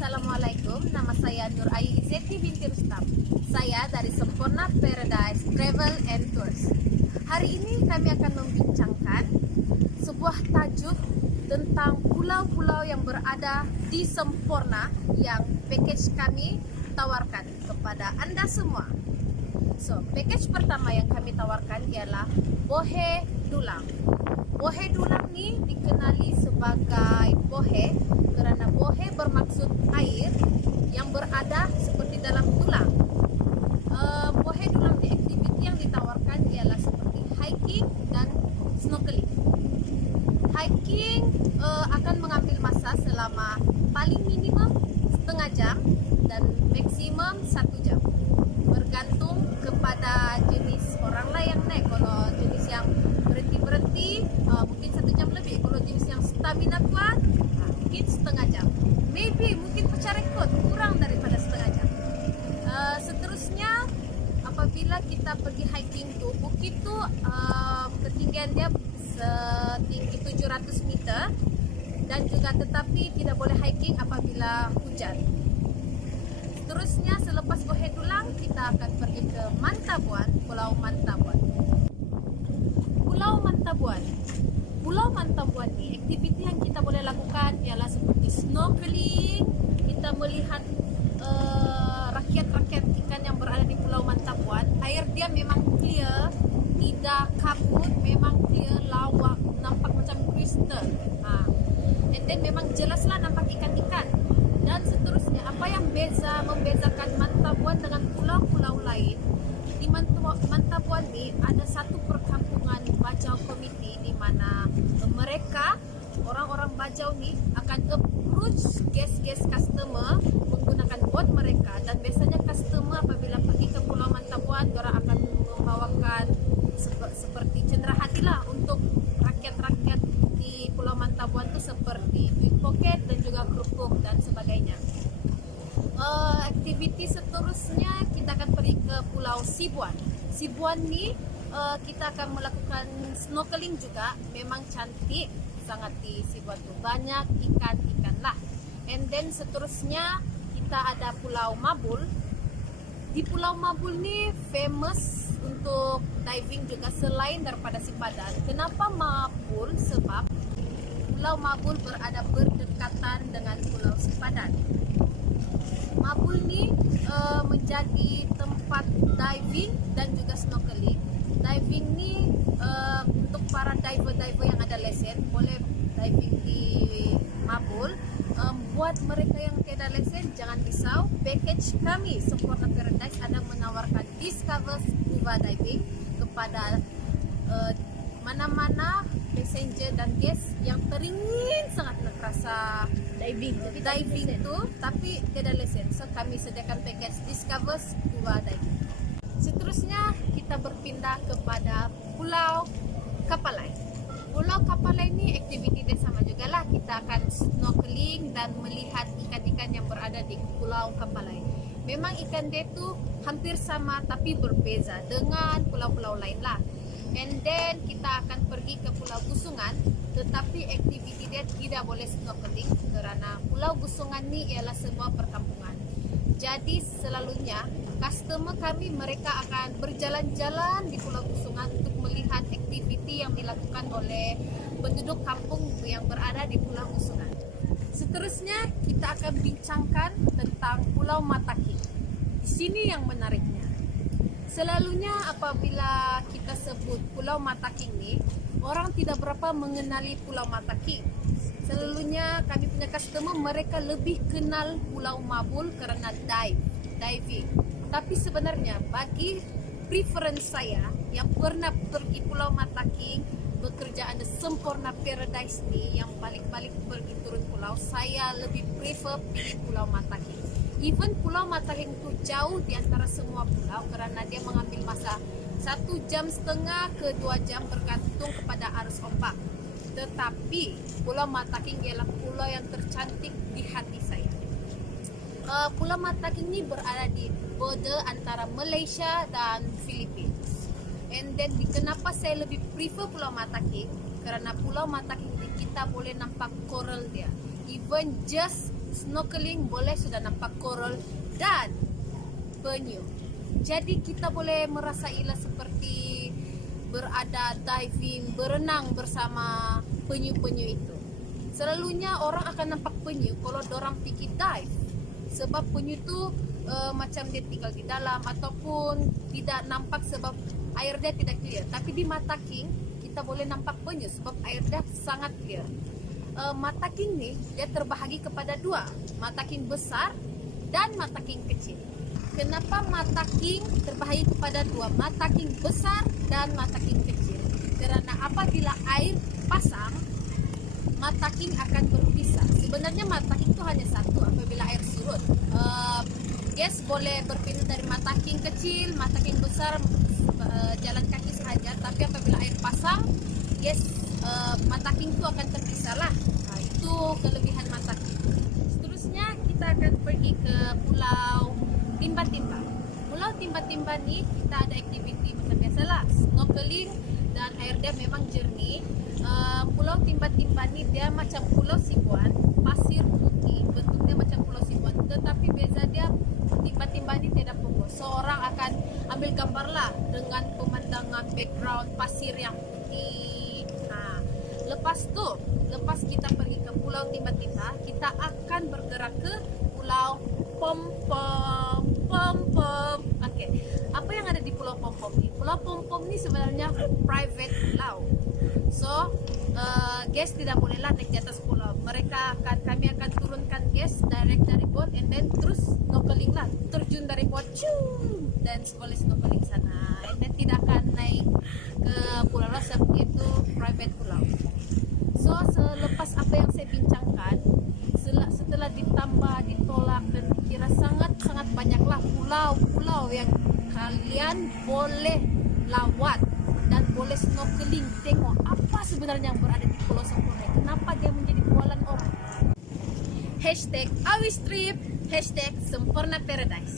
Assalamualaikum, nama saya Nur Ayu Izzeti binti Rustam. Saya dari Sempurna Paradise Travel and Tours. Hari ini kami akan membincangkan sebuah tajuk tentang pulau-pulau yang berada di Sempurna yang package kami tawarkan kepada anda semua. So, package pertama yang kami tawarkan ialah Bohe Dulang. Bohe Dulang ni dikenali sebagai Bohe kerana Bohe bermaksud air yang berada seperti dalam tulang. Bohe Dulang ni aktiviti yang ditawarkan ialah seperti hiking dan snorkeling. Hiking akan mengambil masa selama paling minimum setengah jam dan maksimum 1 jam. Bergantung kepada jenis orang lah yang naik. Kalau jenis yang berhenti-berhenti mungkin 1 jam lebih. Kalau jenis yang stamina kuat mungkin setengah jam. Maybe mungkin pecah rekod kurang daripada setengah jam. Seterusnya apabila kita pergi hiking tu, bukit tu ketinggian dia setinggi 700 meter dan juga tetapi tidak boleh hiking apabila hujan. Seterusnya selepas Bohe Dulang kita akan pergi ke Mantabuan, Pulau Mantabuan. Pulau Mantabuan. Pulau Mantabuan ni aktiviti yang kita boleh lakukan ialah seperti snorkeling. Kita melihat rakyat-rakyat ikan yang berada di Pulau Mantabuan. Air dia memang clear, tidak kabut, memang clear, lawak, nampak macam kristal. And then memang jelaslah nampak ikan-ikan. Dan seterusnya, apa yang membezakan Mantabuan dengan pulau-pulau lain, di Mantabuan ni ada satu perkampungan Bajau Committee di mana mereka, orang-orang Bajau ni akan approach guest-guest customer menggunakan bot mereka. Dan biasanya customer apabila pergi ke Pulau Mantabuan, mereka akan membawakan seperti cenderahati lah untuk rakyat-rakyat di Pulau Mantabuan tu seperti duit poket dan juga kerupuk dan sebagainya. Aktiviti seterusnya kita akan pergi ke Pulau Sibuan. Sibuan ni kita akan melakukan snorkeling juga. Memang cantik sangat di Sibuan tu, banyak ikan-ikan lah. And then seterusnya kita ada Pulau Mabul. Di Pulau Mabul ni famous untuk diving juga selain daripada Sipadan. Kenapa Mabul? Sebab Pulau Mabul berada berdekatan dengan Pulau Sipadan. Mabul ni menjadi tempat diving dan juga snorkeling. Diving ni untuk para diver-diver yang ada lesen boleh diving di Mabul. Buat mereka yang tiada lesen, jangan risau. Package kami Sempurna Paradise ada menawarkan Discover Scuba Diving kepada mana-mana passenger dan guest yang teringin sangat nak rasa diving tu tapi tiada lesen. So kami sediakan package Discover Scuba Diving. Seterusnya kita berpindah kepada Pulau Kapalai. Pulau Kapalai ni aktiviti dia sama jugalah. Kita akan snorkeling dan melihat ikan-ikan yang berada di Pulau Kapalai. Memang ikan dia tu hampir sama tapi berbeza dengan pulau-pulau lain lah. And then kita akan pergi ke Pulau Gusungan, tetapi aktiviti dia tidak boleh snorkeling kerana Pulau Gusungan ni ialah sebuah perkampungan. Jadi selalunya customer kami mereka akan berjalan-jalan di Pulau Gusungan untuk melihat aktiviti yang dilakukan oleh penduduk kampung yang berada di Pulau Gusungan. Seterusnya kita akan bincangkan tentang Pulau Mataking. Di sini yang menariknya. Selalunya apabila kita sebut Pulau Mataking ni, orang tidak berapa mengenali Pulau Mataking. Selalunya kami punya customer mereka lebih kenal Pulau Mabul kerana diving. Tapi sebenarnya bagi preference saya yang pernah pergi Pulau Mataking, bekerja under Sempurna Paradise ni yang balik-balik pergi turun pulau, saya lebih prefer pergi Pulau Mataking. Even Pulau Mataking tu jauh di antara semua pulau kerana dia mengambil masa 1,5 jam ke 2 jam bergantung kepada arus ombak. Tetapi Pulau Mataking ialah pulau yang tercantik di hati saya. Pulau Mataking ni berada di border antara Malaysia dan Philippines. And then kenapa saya lebih prefer Pulau Mataking? Kerana Pulau Mataking ni kita boleh nampak coral dia. Even just snorkeling boleh sudah nampak coral dan penyu. Jadi kita boleh merasailah seperti berada diving, berenang bersama penyu-penyu itu. Selalunya orang akan nampak penyu kalau orang pergi dive. Sebab penyu itu macam dia tinggal di dalam ataupun tidak nampak sebab air dia tidak clear. Tapi di mata king kita boleh nampak penyu sebab air dia sangat clear. Mata king nih dia terbahagi kepada dua, mata king besar dan mata king kecil. Kenapa mata king terbahagi kepada dua, mata king besar dan mata king kecil? Karena apabila air pasang, mata king akan berpisah. Sebenarnya mata king itu hanya satu apabila air surut. Guys boleh berpindah dari mata king kecil, mata king besar, jalan kaki saja. Tapi apabila air pasang, guys mata king itu akan terpisah lah. Nah, itu kelebihan mata king. Seterusnya kita akan pergi ke Pulau Timba-Timba. Pulau Timba-Timba nih kita ada aktiviti macam biasalah, snorkeling dan air dia memang jernih. Pulau Timba-Timba nih dia macam Pulau Sibuan, pasir putih, bentuknya macam Pulau Sibuan, tetapi beza dia Timba-Timba ini tidak pokok. Seorang akan ambil gambar lah dengan pemandangan background pasir yang putih. Nah, lepas kita pergi ke Pulau Timba-Timba, kita akan bergerak ke Pulau Pom-Pom. Oke, apa yang ada di Pulau Pom-Pom ini? Pulau Pom-Pom ini sebenarnya private pulau. So, guys tidak bolehlah naik di atas pulau. Kami akan turunkan guys direct dari boat and then terus snorkeling lah, terjun dari boat, dan boleh snorkeling sana. And then tidak akan naik ke pulau lah sebab itu private pulau. So, selepas apa yang saya bincangkan, setelah ditambah, ditolak dan dikira sangat banyaklah pulau-pulau yang kalian boleh lawat dan boleh snorkeling, tengok apa sebenarnya yang berada di Pulau Sempurna, kenapa dia menjadi bualan orang. #AwiStrip, #Sempurna Paradise.